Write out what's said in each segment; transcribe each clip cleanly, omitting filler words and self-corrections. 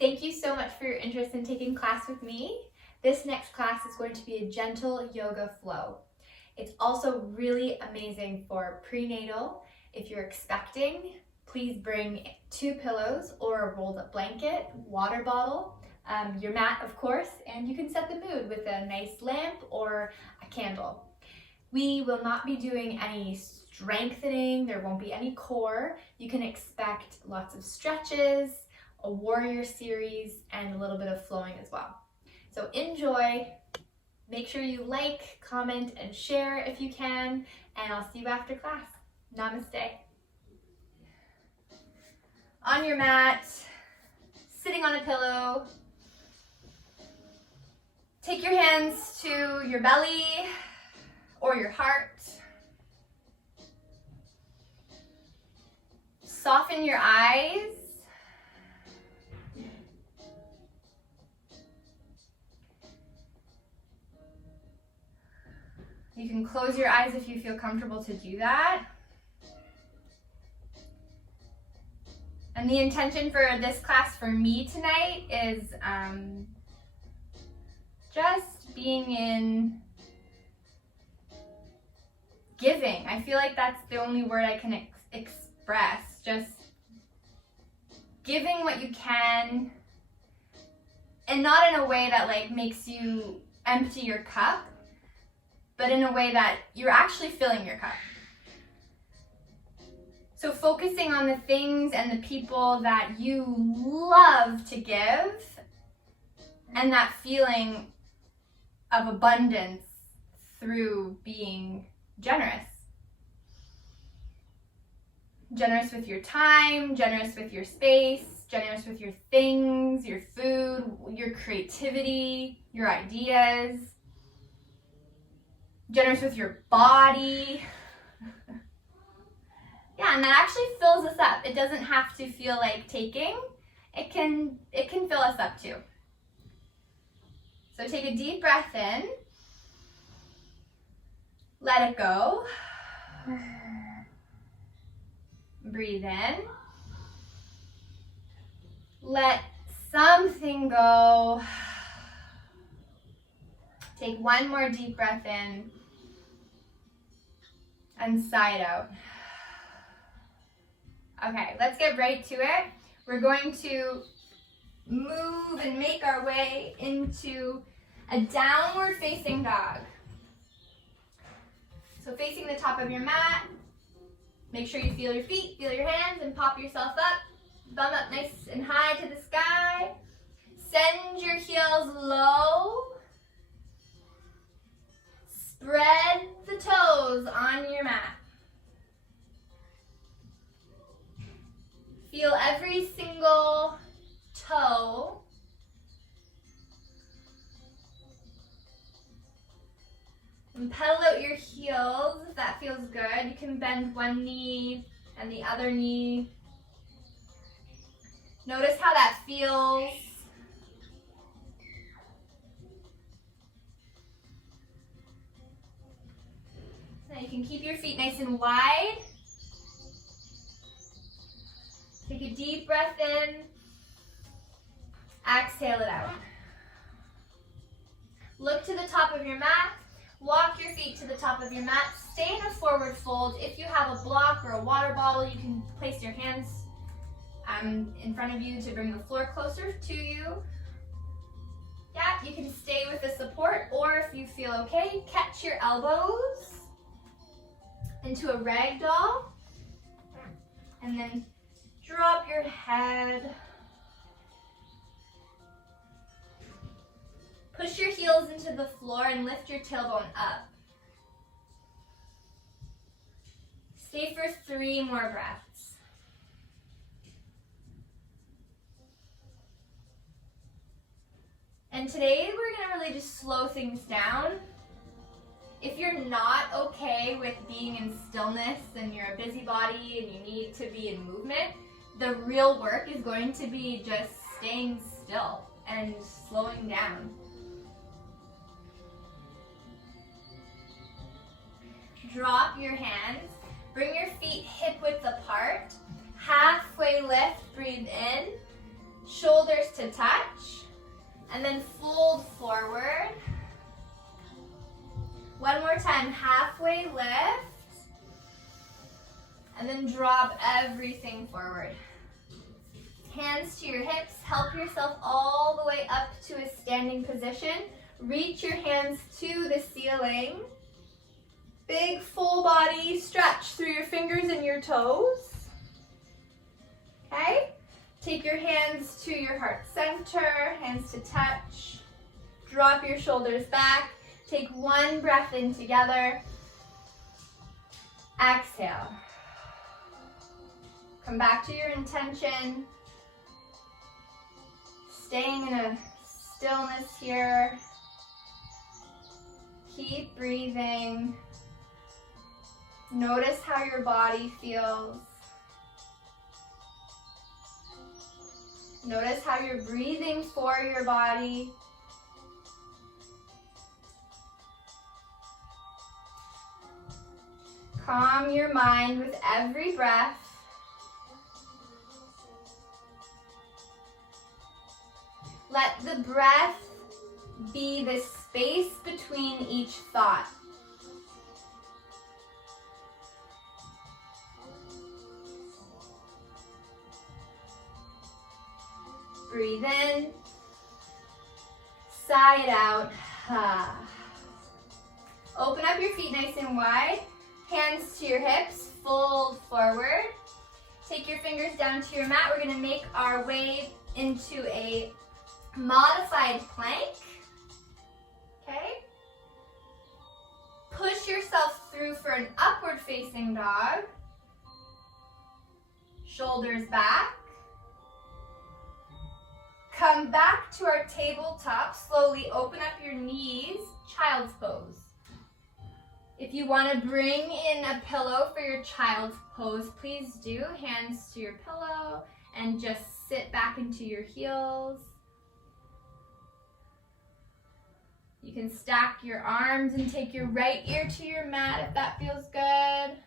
Thank you so much for your interest in taking class with me. This next class is going to be a gentle yoga flow. It's also really amazing for prenatal. If you're expecting, please bring 2 pillows or a rolled up blanket, water bottle, your mat of course, and you can set the mood with a nice lamp or a candle. We will not be doing any strengthening, there won't be any core. You can expect lots of stretches, a warrior series, and a little bit of flowing as well. So enjoy, make sure you like, comment, and share if you can, and I'll see you after class. Namaste. On your mat, sitting on a pillow, take your hands to your belly or your heart. Soften your eyes. You can close your eyes if you feel comfortable to do that. And the intention for this class for me tonight is just being in giving. I feel like that's the only word I can express. Just giving what you can, and not in a way that like makes you empty your cup, but in a way that you're actually filling your cup. So focusing on the things and the people that you love to give, and that feeling of abundance through being generous. Generous with your time, generous with your space, generous with your things, your food, your creativity, your ideas. Generous with your body. Yeah, and that actually fills us up. It doesn't have to feel like taking. It can fill us up too. So take a deep breath in. Let it go. Breathe in. Let something go. Take one more deep breath in and sigh it out. Okay, let's get right to it. We're going to move and make our way into a downward facing dog. So facing the top of your mat, make sure you feel your feet, feel your hands, and pop yourself up. Thumb up nice and high to the sky. Send your heels low. Spread the toes on your mat. Feel every single toe. And pedal out your heels if that feels good. You can bend one knee and the other knee. Notice how that feels. Now you can keep your feet nice and wide. Take a deep breath in. Exhale it out. Look to the top of your mat. Walk your feet to the top of your mat. Stay in a forward fold. If you have a block or a water bottle, you can place your hands in front of you to bring the floor closer to you. Yeah, you can stay with the support, or if you feel okay, catch your elbows into a rag doll, and then drop your head. Push your heels into the floor and lift your tailbone up. Stay for 3 more breaths. And today we're going to really just slow things down. If you're not okay with being in stillness and you're a busybody and you need to be in movement, the real work is going to be just staying still and slowing down. Drop your hands, bring your feet hip width apart, halfway lift, breathe in, shoulders to touch, and then fold forward. One more time, halfway lift, and then drop everything forward. Hands to your hips, help yourself all the way up to a standing position. Reach your hands to the ceiling. Big full body stretch through your fingers and your toes. Okay? Take your hands to your heart center, hands to touch. Drop your shoulders back. Take one breath in together. Exhale. Come back to your intention. Staying in a stillness here. Keep breathing. Notice how your body feels. Notice how you're breathing for your body. Calm your mind with every breath. Let the breath be the space between each thought. Breathe in, sigh it out. Open up your feet nice and wide. Hands to your hips, fold forward. Take your fingers down to your mat. We're going to make our way into a modified plank. Okay? Push yourself through for an upward facing dog. Shoulders back. Come back to our tabletop. Slowly open up your knees, child's pose. If you want to bring in a pillow for your child's pose, please do. Hands to your pillow and just sit back into your heels. You can stack your arms and take your right ear to your mat if that feels good.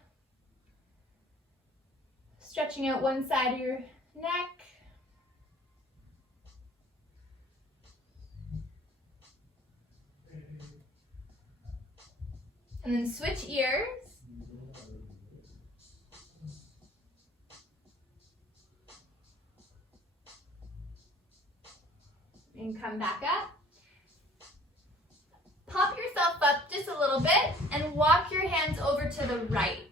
Stretching out one side of your neck. And then switch ears. And come back up. Pop yourself up just a little bit and walk your hands over to the right.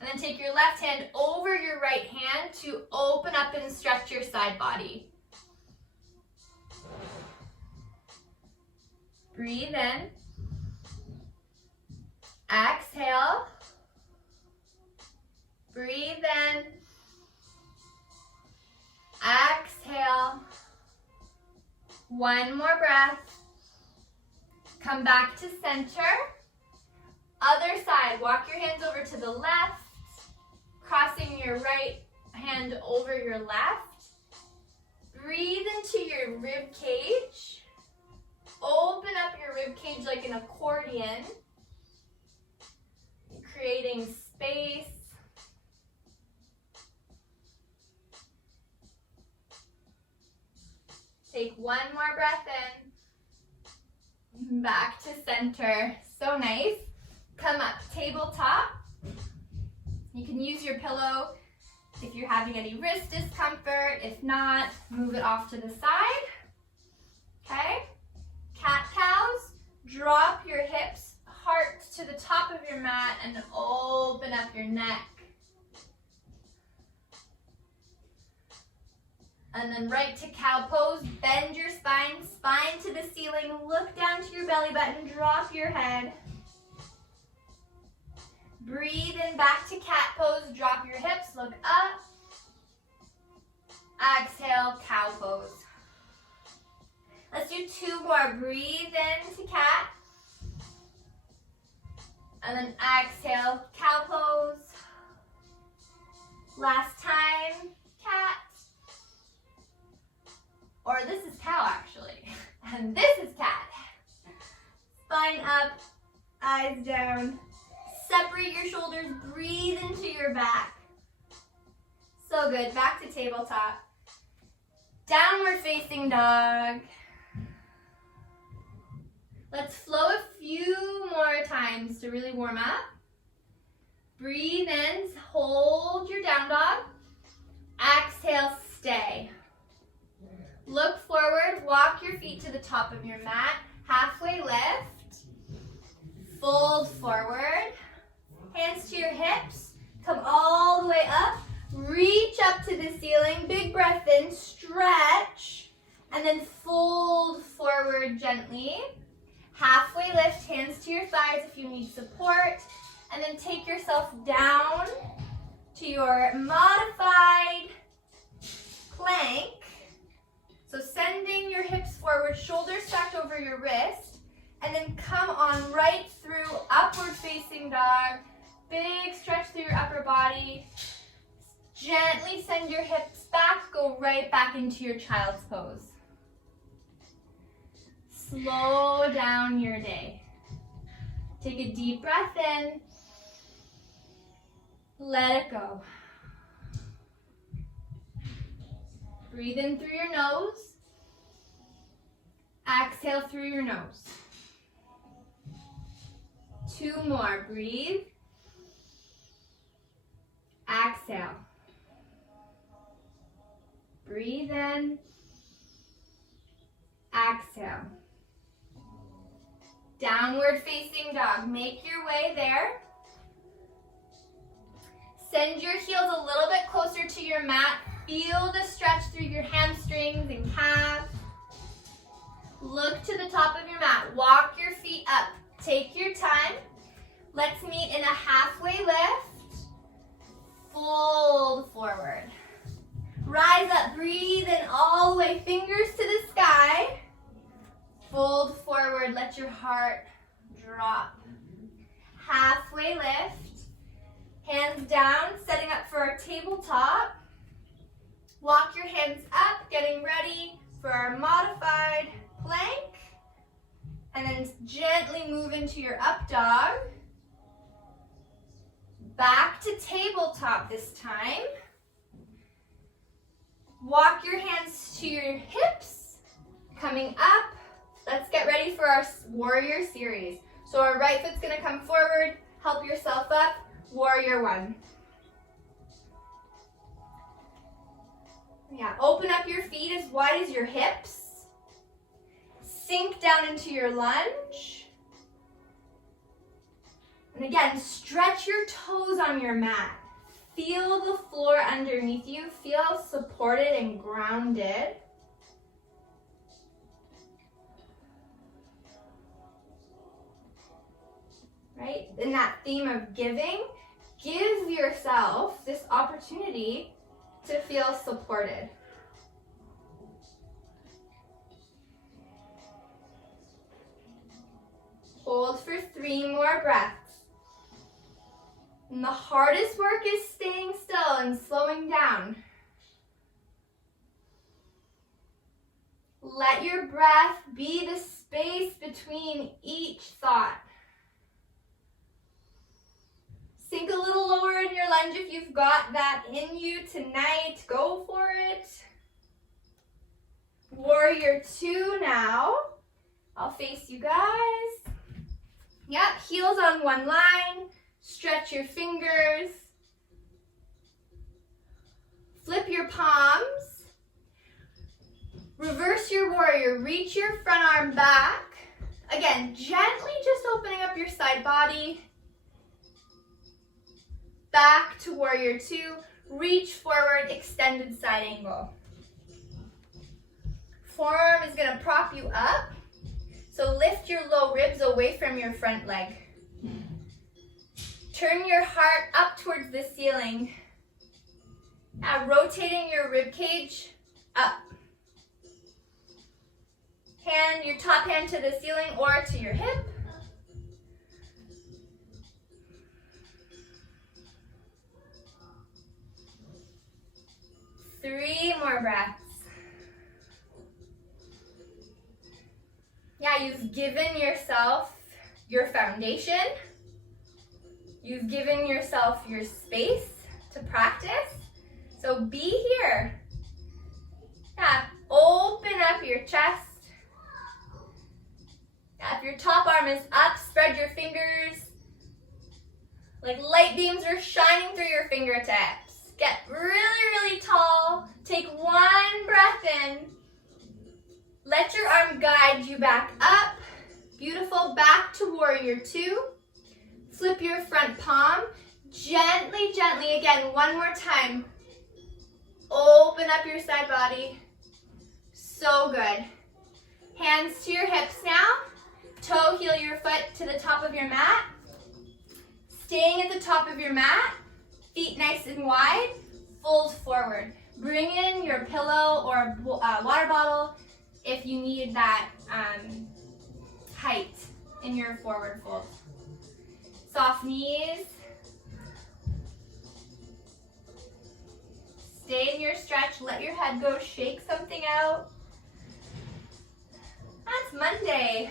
And then take your left hand over your right hand to open up and stretch your side body. Breathe in. Exhale. Breathe in. Exhale. One more breath. Come back to center. Other side, walk your hands over to the left, crossing your right hand over your left. Breathe into your rib cage. Open up your rib cage like an accordion, creating space. Take one more breath in. Back to center. So nice. Come up, tabletop. You can use your pillow if you're having any wrist discomfort. If not, move it off to the side. Okay? Cat-cows. Drop your hips, heart to the top of your mat, and open up your neck. And then right to cow pose, bend your spine, spine to the ceiling, look down to your belly button, drop your head. Breathe in back to cat pose, drop your hips, look up. Exhale, cow pose. Let's do two more. Breathe in to cat. And then exhale, cow pose. Last time, cat. Or this is cow actually. And this is cat. Spine up, eyes down. Separate your shoulders, breathe into your back. So good, back to tabletop. Downward facing dog. Let's flow a few more times to really warm up. Breathe in, hold your down dog. Exhale, stay. Look forward, walk your feet to the top of your mat. Halfway lift. Fold forward. Hands to your hips. Come all the way up. Reach up to the ceiling. Big breath in, stretch. And then fold forward gently. Halfway lift, hands to your thighs if you need support. And then take yourself down to your modified plank. So sending your hips forward, shoulders stacked over your wrist. And then come on right through upward facing dog. Big stretch through your upper body. Gently send your hips back, go right back into your child's pose. Slow down your day. Take a deep breath in. Let it go. Breathe in through your nose. Exhale through your nose. 2 more. Breathe. Exhale. Breathe in. Exhale. Downward facing dog. Make your way there. Send your heels a little bit closer to your mat. Feel the stretch through your hamstrings and calves. Look to the top of your mat. Walk your feet up. Take your time. Let's meet in a halfway lift. Fold forward. Rise up. Breathe in all the way. Fingers to the sky. Fold forward. Let your heart drop. Halfway lift. Hands down, setting up for our tabletop. Walk your hands up, getting ready for our modified plank. And then gently move into your up dog. Back to tabletop this time. Walk your hands to your hips. Coming up, let's get ready for our warrior series. So our right foot's gonna come forward, help yourself up. Warrior 1. Yeah, open up your feet as wide as your hips. Sink down into your lunge. And again, stretch your toes on your mat. Feel the floor underneath you. Feel supported and grounded. Right? In that theme of giving, give yourself this opportunity to feel supported. Hold for 3 more breaths. And the hardest work is staying still and slowing down. Let your breath be the space between each thought. Sink a little lower in your lunge if you've got that in you tonight. Go for it. Warrior 2 now. I'll face you guys. Yep, heels on one line. Stretch your fingers. Flip your palms. Reverse your warrior. Reach your front arm back. Again, gently just opening up your side body. Back to warrior 2. Reach forward, extended side angle. Forearm is going to prop you up. So lift your low ribs away from your front leg. Turn your heart up towards the ceiling. Now rotating your rib cage up. Hand, your top hand to the ceiling or to your hip. Three more breaths. Yeah, you've given yourself your foundation. You've given yourself your space to practice. So be here. Yeah, If your top arm is up, spread your fingers like light beams are shining through your fingertips. Get really, really tall. Take one breath in. Let your arm guide you back up. Beautiful. Back to warrior two. Flip your front palm. Gently, gently, again, one more time. Open up your side body. So good. Hands to your hips now. Toe heel your foot to the top of your mat. Staying at the top of your mat. Feet nice and wide. Fold forward. Bring in your pillow or water bottle if you need that height in your forward fold. Soft knees. Stay in your stretch. Let your head go. Shake something out. That's Monday.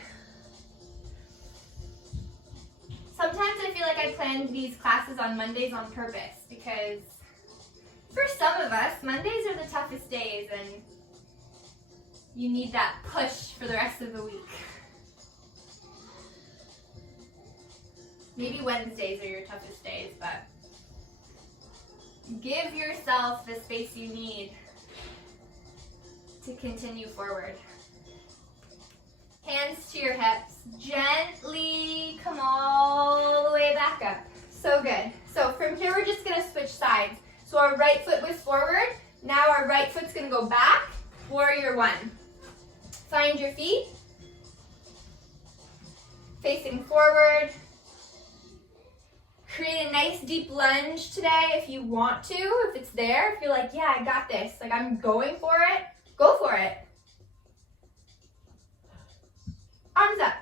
Sometimes I feel like I planned these classes on Mondays on purpose because for some of us, Mondays are the toughest days and you need that push for the rest of the week. Maybe Wednesdays are your toughest days, but give yourself the space you need to continue forward. Hands to your hips. Gently come all the way back up. So good. So from here, we're just going to switch sides. So our right foot was forward. Now our right foot's going to go back. Warrior one. Find your feet. Facing forward. Create a nice deep lunge today if you want to. If it's there, if you're like, yeah, I got this. Like I'm going for it. Go for it. Arms up.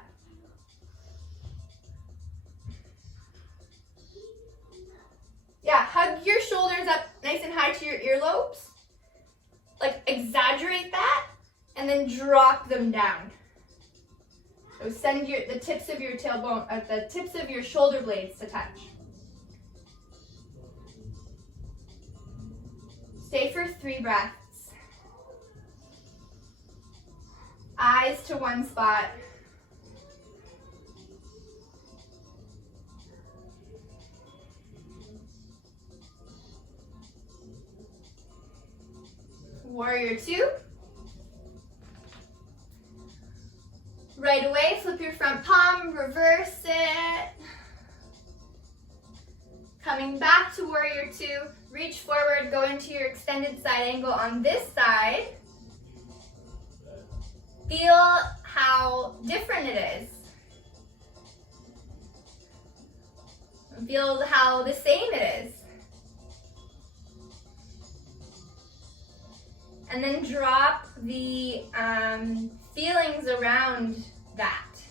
Yeah, hug your shoulders up nice and high to your earlobes. Like exaggerate that and then drop them down. So send the tips of your tailbone, the tips of your shoulder blades to touch. Stay for 3 breaths. Eyes to one spot. Warrior two. Right away, flip your front palm, reverse it. Coming back to warrior two, reach forward, go into your extended side angle on this side. Feel how different it is. Feel how the same it is. And then drop the feelings around that.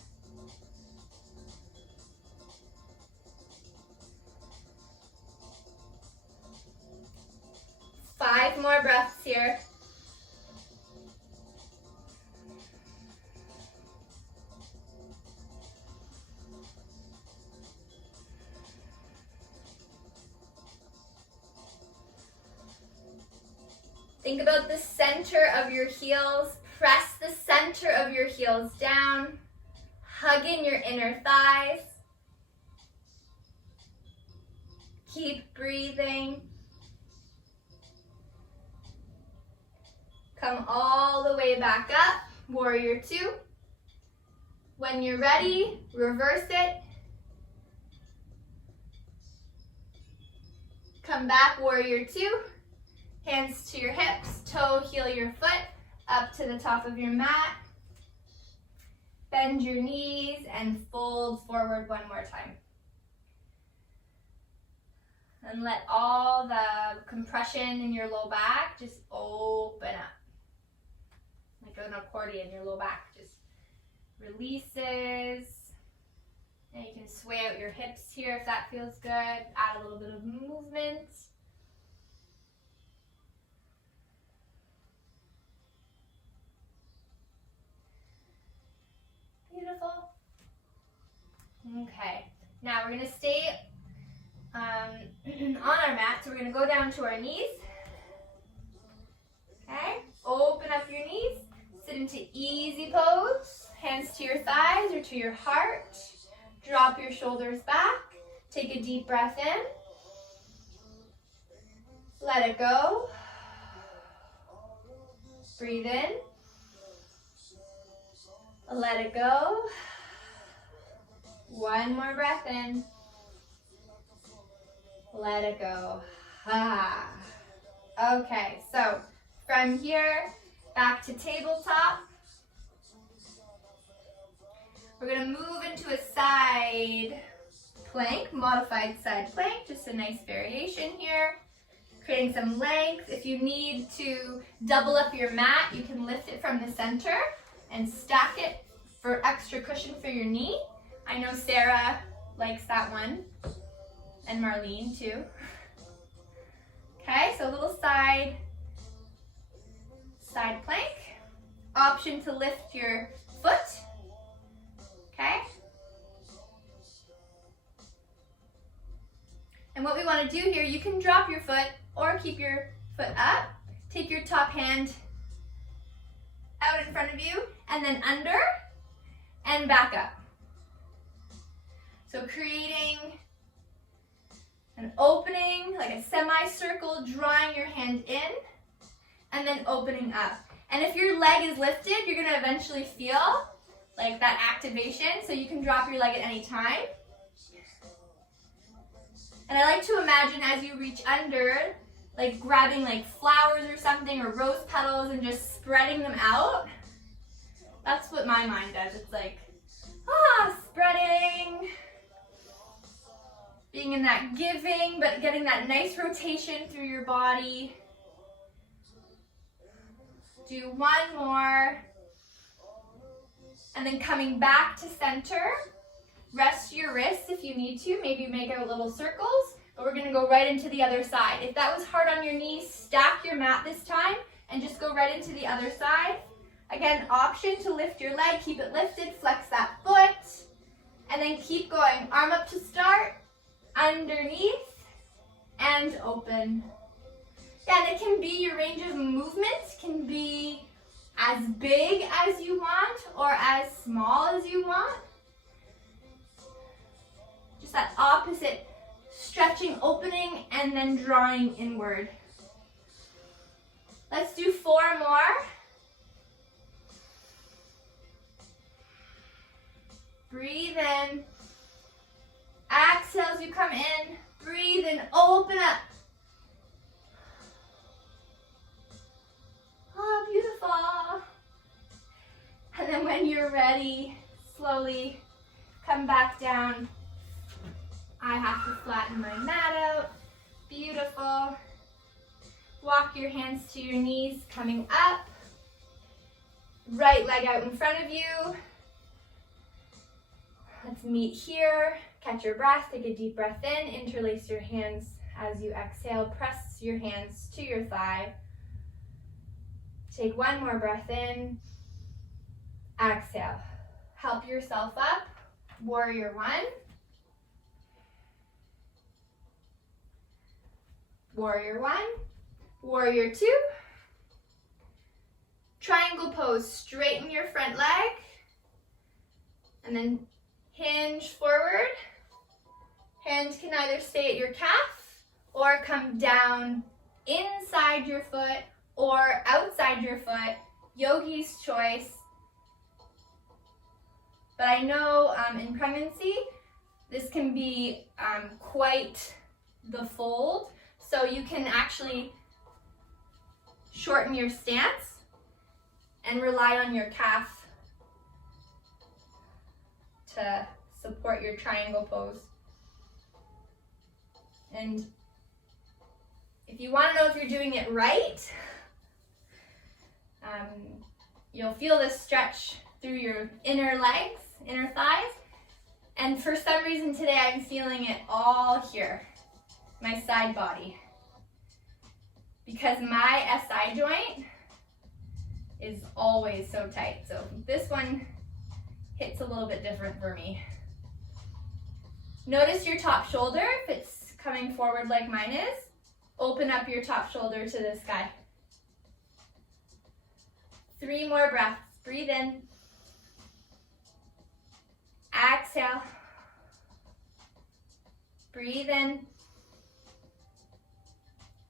Five more breaths here. Think about the center of your heels. Press the center of your heels down. Hug in your inner thighs. Keep breathing. Come all the way back up. Warrior two. When you're ready, reverse it. Come back, warrior two. Hands to your hips, toe heel your foot up to the top of your mat. Bend your knees and fold forward one more time. And let all the compression in your low back just open up. Like an accordion, your low back just releases. And you can sway out your hips here if that feels good. Add a little bit of movement. Beautiful. Okay, now we're going to stay on our mat, so we're going to go down to our knees. Okay, open up your knees, sit into easy pose, hands to your thighs or center your heart. Drop your shoulders back. Take a deep breath in. Let it go. Breathe in. Let it go. One more breath in. Let it go. Ah. Okay, so from here, back to tabletop. We're going to move into a side plank, modified side plank, just a nice variation here. Creating some length. If you need to double up your mat, you can lift it from the center and stack it for extra cushion for your knee. I know Sarah likes that one, and Marlene too. Okay, so a little side plank. Option to lift your foot. Okay. And what we want to do here, you can drop your foot or keep your foot up. Take your top hand out in front of you and then under and back up. So creating an opening, like a semicircle, drawing your hand in and then opening up. And if your leg is lifted, you're going to eventually feel like that activation, so you can drop your leg at any time. And I like to imagine as you reach under, like grabbing like flowers or something or rose petals and just spreading them out. That's what my mind does. It's like, spreading, being in that giving, but getting that nice rotation through your body. Do one more. And then coming back to center. Rest your wrists if you need to. Maybe make out little circles. But we're going to go right into the other side. If that was hard on your knees, stack your mat this time and just go right into the other side. Again, option to lift your leg. Keep it lifted. Flex that foot. And then keep going. Arm up to start. Underneath. And open. Yeah, and it can be your range of movement. Can be as big as you want or as small as you want. Just that opposite, stretching, opening, and then drawing inward. Let's do 4 more. Breathe in. Exhale as you come in. Breathe in, open up. Oh, beautiful. And then when you're ready, slowly come back down. I have to flatten my mat out. Beautiful. Walk your hands to your knees, coming up. Right leg out in front of you. Let's meet here. Catch your breath. Take a deep breath in. Interlace your hands as you exhale. Press your hands to your thigh. Take one more breath in. Exhale. Help yourself up. Warrior 1. Warrior 1. Warrior 2. Triangle pose. Straighten your front leg. And then hinge forward. Hands can either stay at your calf or come down inside your foot or outside your foot. Yogi's choice. But I know in pregnancy, this can be quite the fold. So you can actually shorten your stance and rely on your calf to support your triangle pose. And if you want to know if you're doing it right, you'll feel this stretch through your inner legs, inner thighs. And for some reason today, I'm feeling it all here, my side body. Because my SI joint is always so tight. So this one hits a little bit different for me. Notice your top shoulder, if it's coming forward like mine is. Open up your top shoulder to the sky. 3 more breaths. Breathe in. Exhale. Breathe in.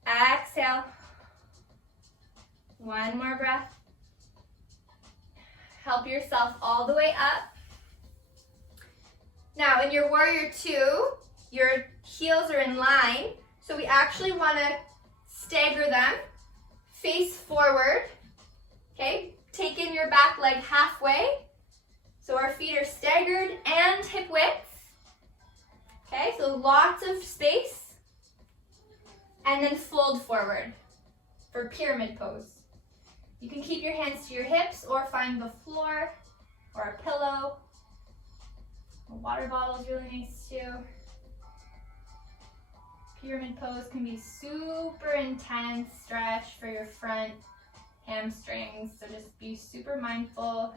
Exhale. One more breath. Help yourself all the way up. Now in your warrior two, your heels are in line, so we actually want to stagger them, face forward, okay? Take in your back leg halfway, so our feet are staggered and hip width, okay? So lots of space, and then fold forward for pyramid pose. You can keep your hands to your hips or find the floor or a pillow. A water bottle is really nice too. Pyramid pose can be super intense stretch for your front hamstrings, so just be super mindful.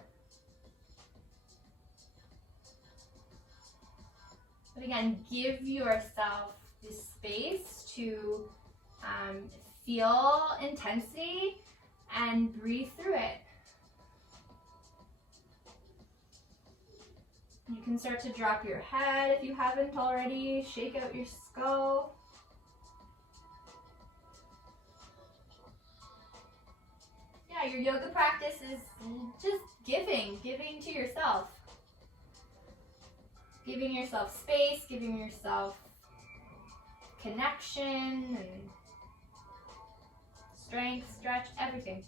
But again, give yourself the space to feel intensity and breathe through it. You can start to drop your head if you haven't already. Shake out your skull. Yeah, your yoga practice is just giving to yourself. Giving yourself space, giving yourself connection and strength, stretch, everything.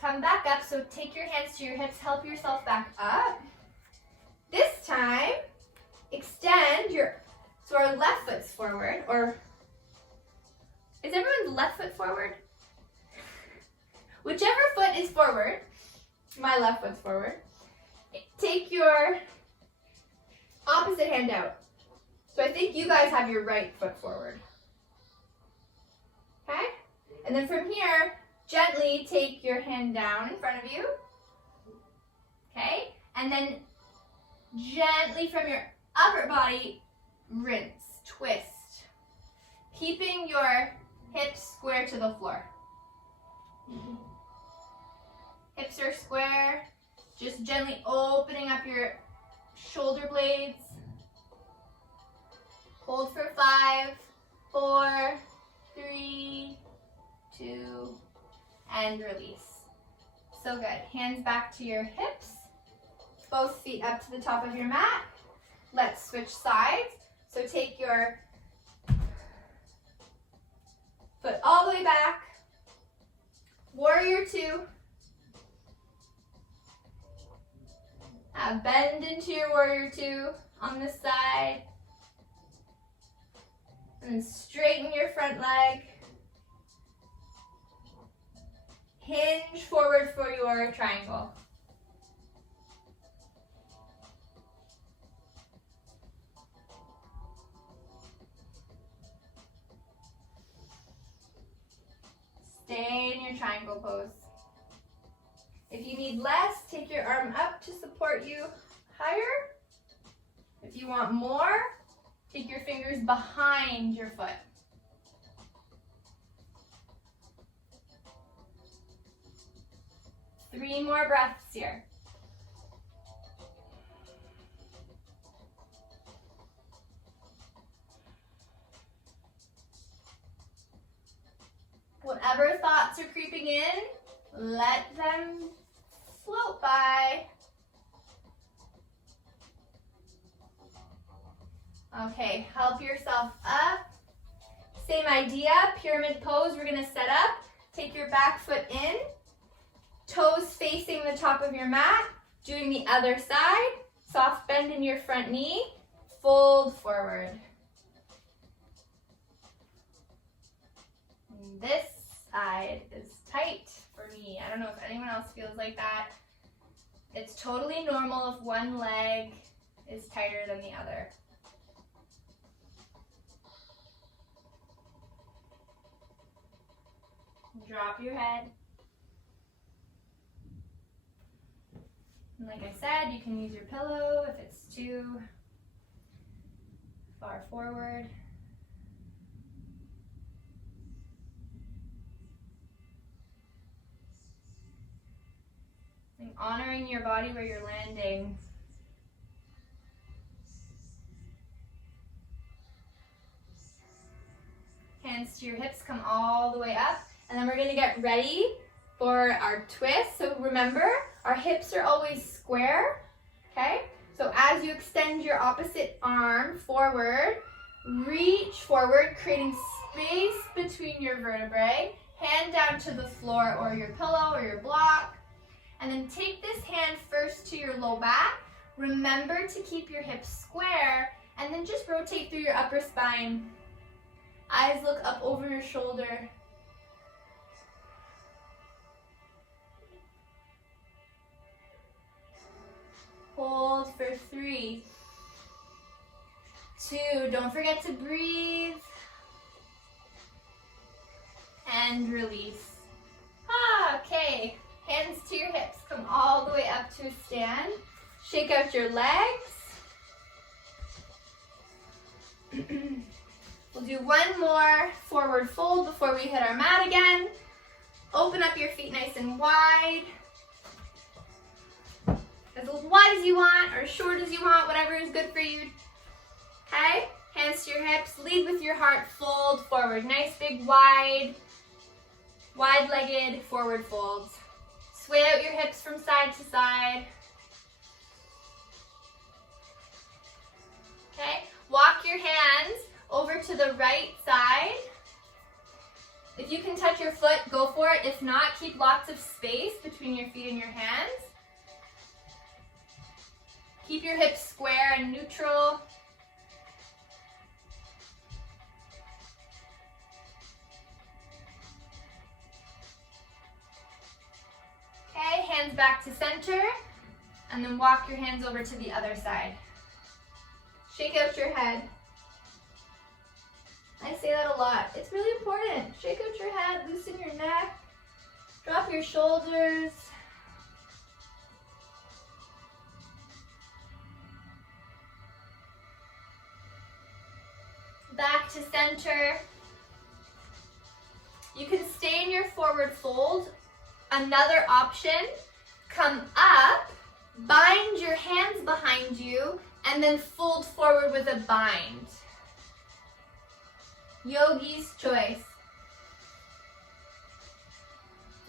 Come back up, so take your hands to your hips, help yourself back up. This time, extend so our left foot's forward, or is everyone's left foot forward? Whichever foot is forward, my left foot's forward. Take your opposite hand out. So I think you guys have your right foot forward. Okay? And then from here, gently take your hand down in front of you. Okay? And then gently from your upper body, rinse, twist. Keeping your hips square to the floor. Hips are square. Just gently opening up your shoulder blades. Hold for 5, 4, 3, 2, and release. So good. Hands back to your hips. Both feet up to the top of your mat. Let's switch sides. So take your foot all the way back. Warrior two. Bend into your warrior two on this side. And then straighten your front leg. Hinge forward for your triangle. Stay in your triangle pose. If you need less, take your arm up to support you higher. If you want more, take your fingers behind your foot. Three more breaths here. Whatever thoughts are creeping in, let them float by. Okay, help yourself up. Same idea, pyramid pose. We're gonna set up. Take your back foot in, toes facing the top of your mat. Doing the other side. Soft bend in your front knee. Fold forward. And this side is tight for me. I don't know if anyone else feels like that. It's totally normal if one leg is tighter than the other. Drop your head. And like I said, you can use your pillow if it's too far forward. And honoring your body where you're landing. Hands to your hips, come all the way up. And then we're gonna get ready for our twist. So remember, our hips are always square, okay? So as you extend your opposite arm forward, reach forward, creating space between your vertebrae, hand down to the floor or your pillow or your block, and then take this hand first to your low back. Remember to keep your hips square, and then just rotate through your upper spine. Eyes look up over your shoulder. Hold for 3, 2, don't forget to breathe, and release. Okay, hands to your hips, come all the way up to a stand. Shake out your legs. We'll do one more forward fold before we hit our mat again. Open up your feet nice and wide. As wide as you want or as short as you want, whatever is good for you. Okay? Hands to your hips. Lead with your heart. Fold forward. Nice big wide-legged forward folds. Sway out your hips from side to side. Okay? Walk your hands over to the right side. If you can touch your foot, go for it. If not, keep lots of space between your feet and your hands. Keep your hips square and neutral. Okay, hands back to center, and then walk your hands over to the other side. Shake out your head. I say that a lot. It's really important. Shake out your head, loosen your neck, drop your shoulders. Back to center. You can stay in your forward fold. Another option, come up, bind your hands behind you, and then fold forward with a bind. Yogi's choice.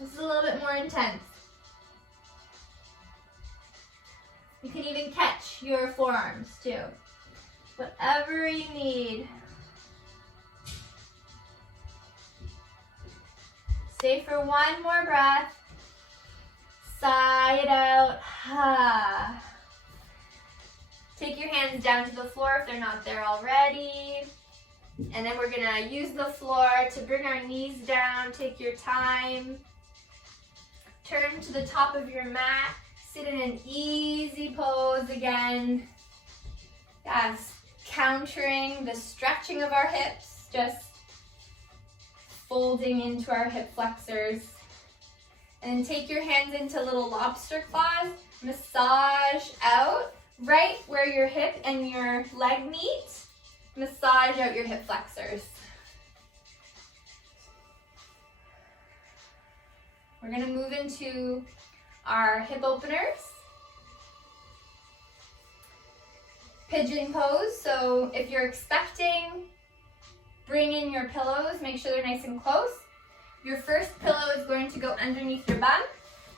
This is a little bit more intense. You can even catch your forearms too. Whatever you need. Stay for one more breath. Sigh it out. Take your hands down to the floor if they're not there already. And then we're gonna use the floor to bring our knees down. Take your time. Turn to the top of your mat. Sit in an easy pose again. Yes, countering the stretching of our hips, just folding into our hip flexors. And take your hands into little lobster claws. Massage out right where your hip and your leg meet. Massage out your hip flexors. We're going to move into our hip openers. Pigeon pose. So if you're expecting, bring in your pillows. Make sure they're nice and close. Your first pillow is going to go underneath your bum,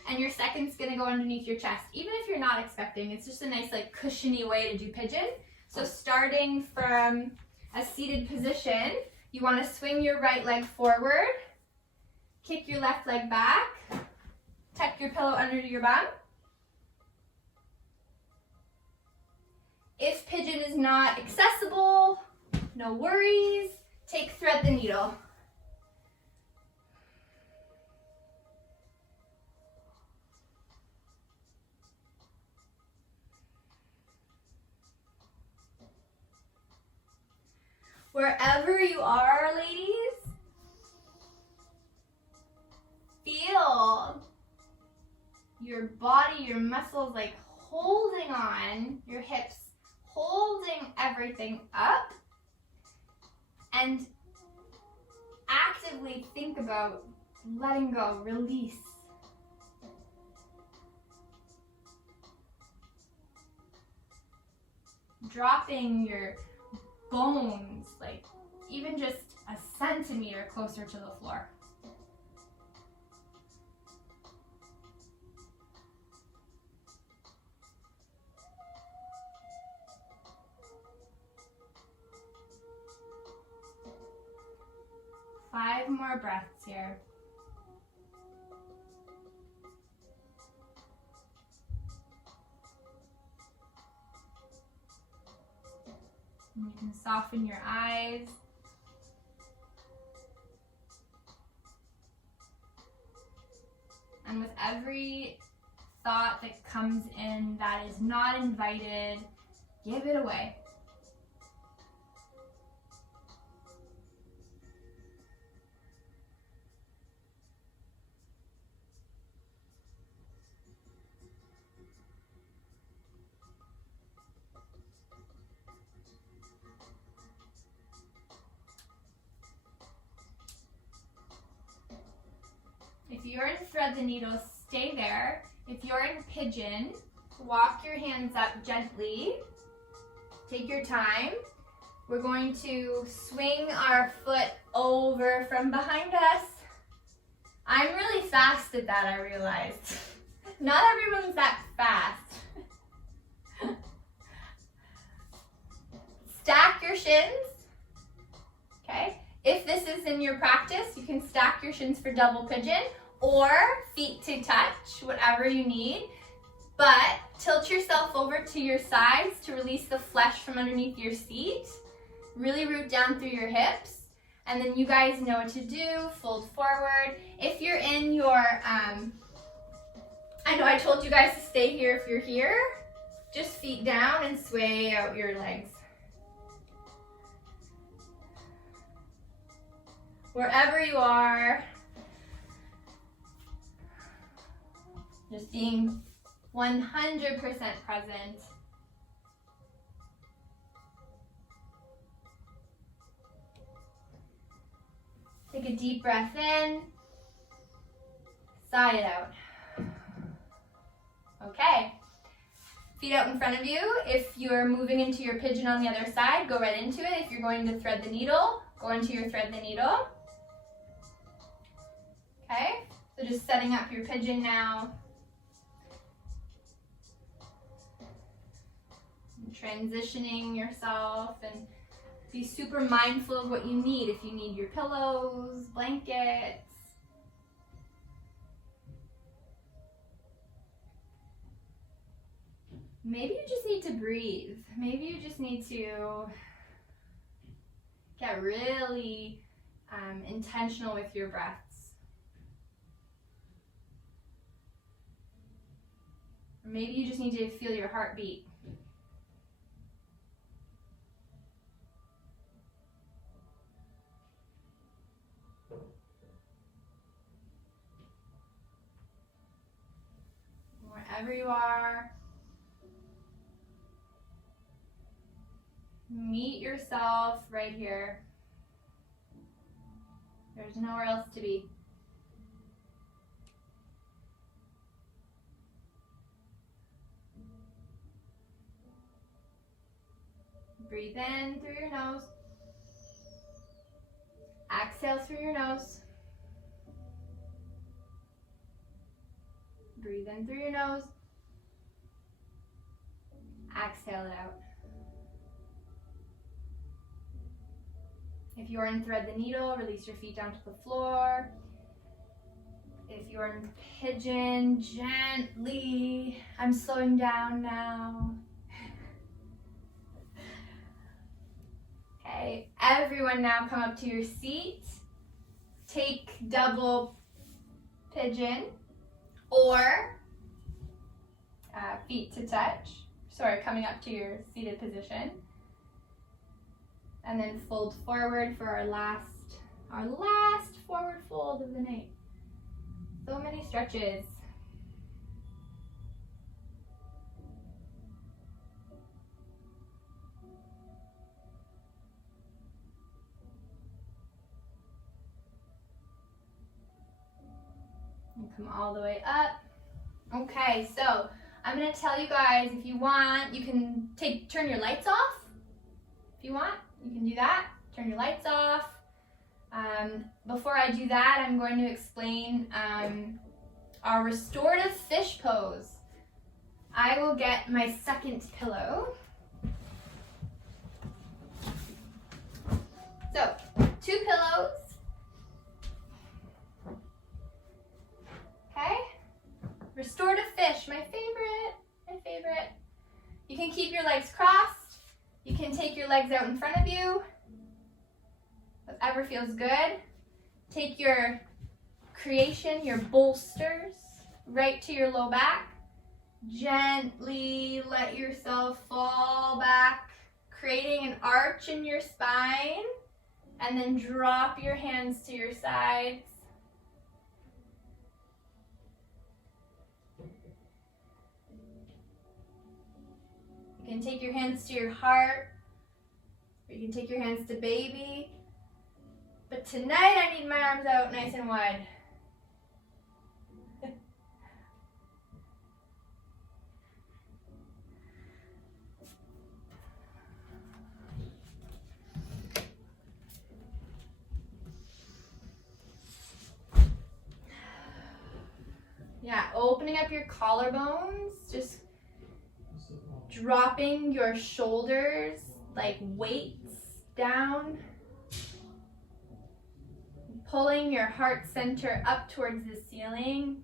and your second's going to go underneath your chest. Even if you're not expecting, it's just a nice like cushiony way to do pigeon. So starting from a seated position, you want to swing your right leg forward, kick your left leg back, tuck your pillow under your bum. If pigeon is not accessible, no worries. Take thread the needle. Wherever you are, ladies, feel your body, your muscles like holding on, your hips holding everything up, and actively think about letting go, release. dropping your bones, like even just a centimeter closer to the floor. Five more breaths here. And you can soften your eyes. And with every thought that comes in that is not invited, give it away. If you're in thread the needle, stay there. If you're in pigeon, walk your hands up gently. Take your time. We're going to swing our foot over from behind us. I'm really fast at that, I realized. Not everyone's that fast. Stack your shins. Okay. If this is in your practice, you can stack your shins for double pigeon or feet to touch, whatever you need. But tilt yourself over to your sides to release the flesh from underneath your seat. Really root down through your hips. And then you guys know what to do. Fold forward. If you're in your, I know I told you guys to stay here if you're here. Just feet down and sway out your legs. Wherever you are, just being 100% present. Take a deep breath in, sigh it out. Okay, feet out in front of you. If you're moving into your pigeon on the other side, go right into it. If you're going to thread the needle, go into your thread the needle. Okay, so just setting up your pigeon now. Transitioning yourself, and be super mindful of what you need. If you need your pillows, blankets. Maybe you just need to breathe. Maybe you just need to get really intentional with your breaths. Or maybe you just need to feel your heartbeat. Wherever you are, meet yourself right here. There's nowhere else to be. Breathe in through your nose. Exhale through your nose. Breathe in through your nose. Exhale it out. If you're in thread the needle, release your feet down to the floor. If you're in pigeon, gently, I'm slowing down now. Okay, everyone now come up to your seat. Take double pigeon or feet to touch. Sorry, coming up to your seated position. And then fold forward for our last forward fold of the night. So many stretches. And come all the way up. Okay, so I'm gonna tell you guys, if you want, you can turn your lights off. If you want, you can do that. Turn your lights off. Before I do that, I'm going to explain our restorative fish pose. I will get my second pillow. So, 2 pillows. Okay? Restorative fish, my favorite. You can keep your legs crossed. You can take your legs out in front of you. Whatever feels good. Take your creation, your bolsters, right to your low back. Gently let yourself fall back, creating an arch in your spine, and then drop your hands to your sides. You can take your hands to your heart, or you can take your hands to baby. But tonight I need my arms out nice and wide. Yeah, opening up your collarbones, just dropping your shoulders like weights down. Pulling your heart center up towards the ceiling.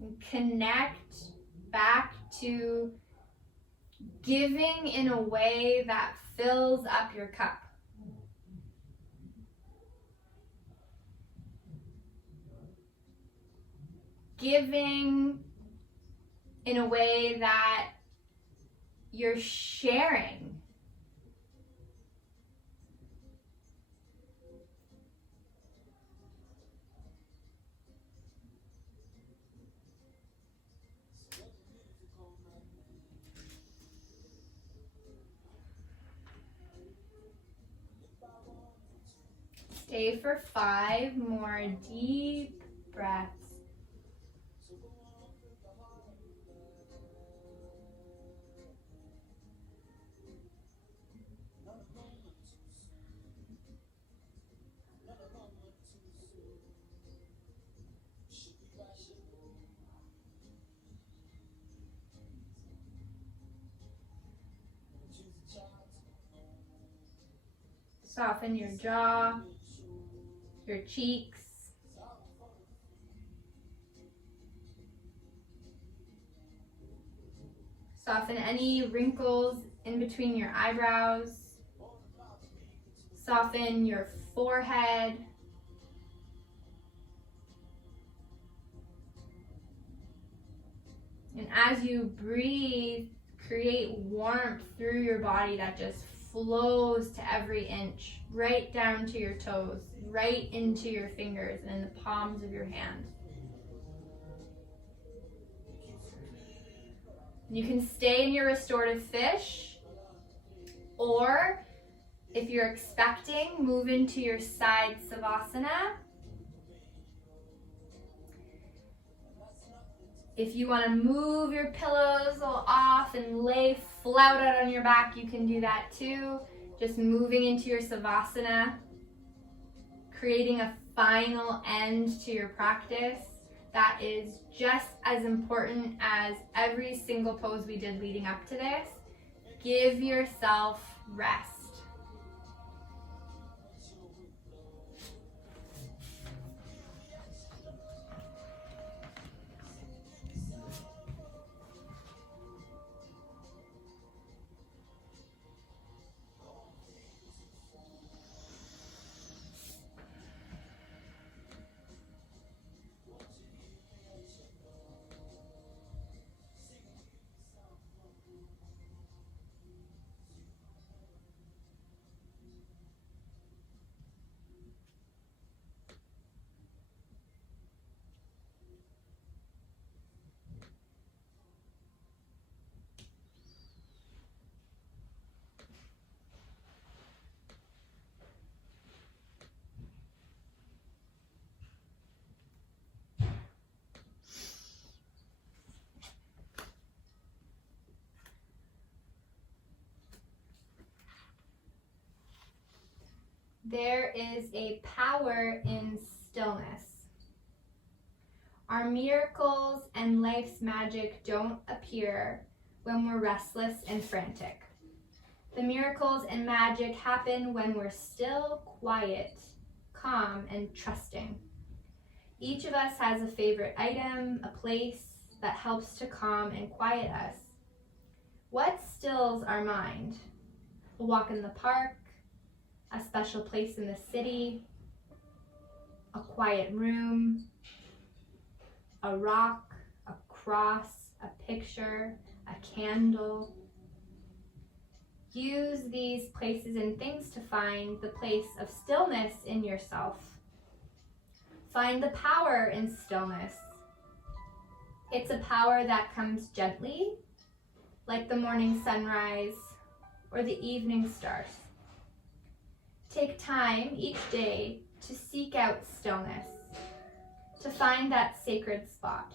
And connect back to giving in a way that fills up your cup. Giving in a way that you're sharing. Stay for 5 more deep breaths. Soften your jaw, your cheeks. Soften any wrinkles in between your eyebrows. Soften your forehead. And as you breathe, create warmth through your body that just flows to every inch, right down to your toes, right into your fingers and in the palms of your hands. You can stay in your restorative fish, or if you're expecting, move into your side savasana. If you want to move your pillows off and lay flat out on your back, you can do that too. Just moving into your savasana, creating a final end to your practice. That is just as important as every single pose we did leading up to this. Give yourself rest. There is a power in stillness. Our miracles and life's magic don't appear when we're restless and frantic. The miracles and magic happen when we're still, quiet, calm, and trusting. Each of us has a favorite item, a place that helps to calm and quiet us. What stills our mind? A walk in the park, a special place in the city, a quiet room, a rock, a cross, a picture, a candle. Use these places and things to find the place of stillness in yourself. Find the power in stillness. It's a power that comes gently, like the morning sunrise or the evening stars. Take time each day to seek out stillness, to find that sacred spot.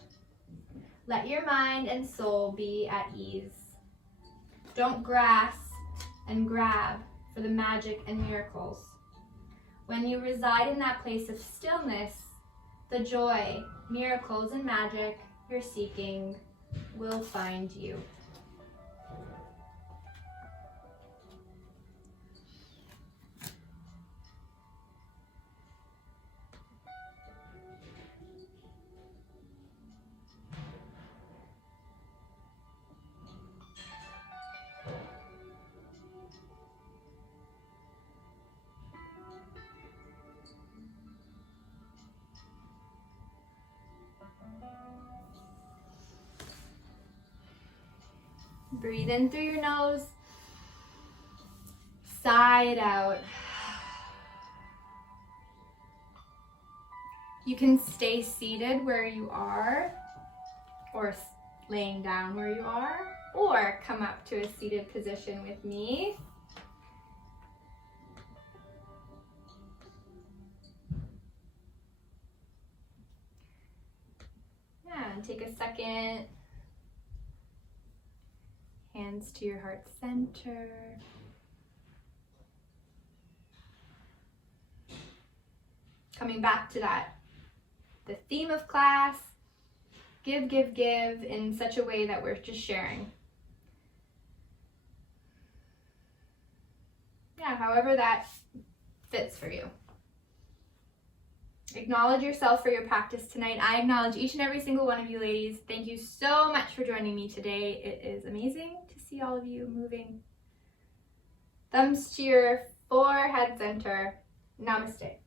Let your mind and soul be at ease. Don't grasp and grab for the magic and miracles. When you reside in that place of stillness, the joy, miracles, and magic you're seeking will find you. Breathe in through your nose, sigh it out. You can stay seated where you are, or laying down where you are, or come up to a seated position with me. Yeah, and take a second. Hands to your heart center. Coming back to that, the theme of class, give, give, give in such a way that we're just sharing. Yeah, however that fits for you. Acknowledge yourself for your practice tonight. I acknowledge each and every single one of you ladies. Thank you so much for joining me today. It is amazing to see all of you moving. Thumbs to your forehead center. Namaste.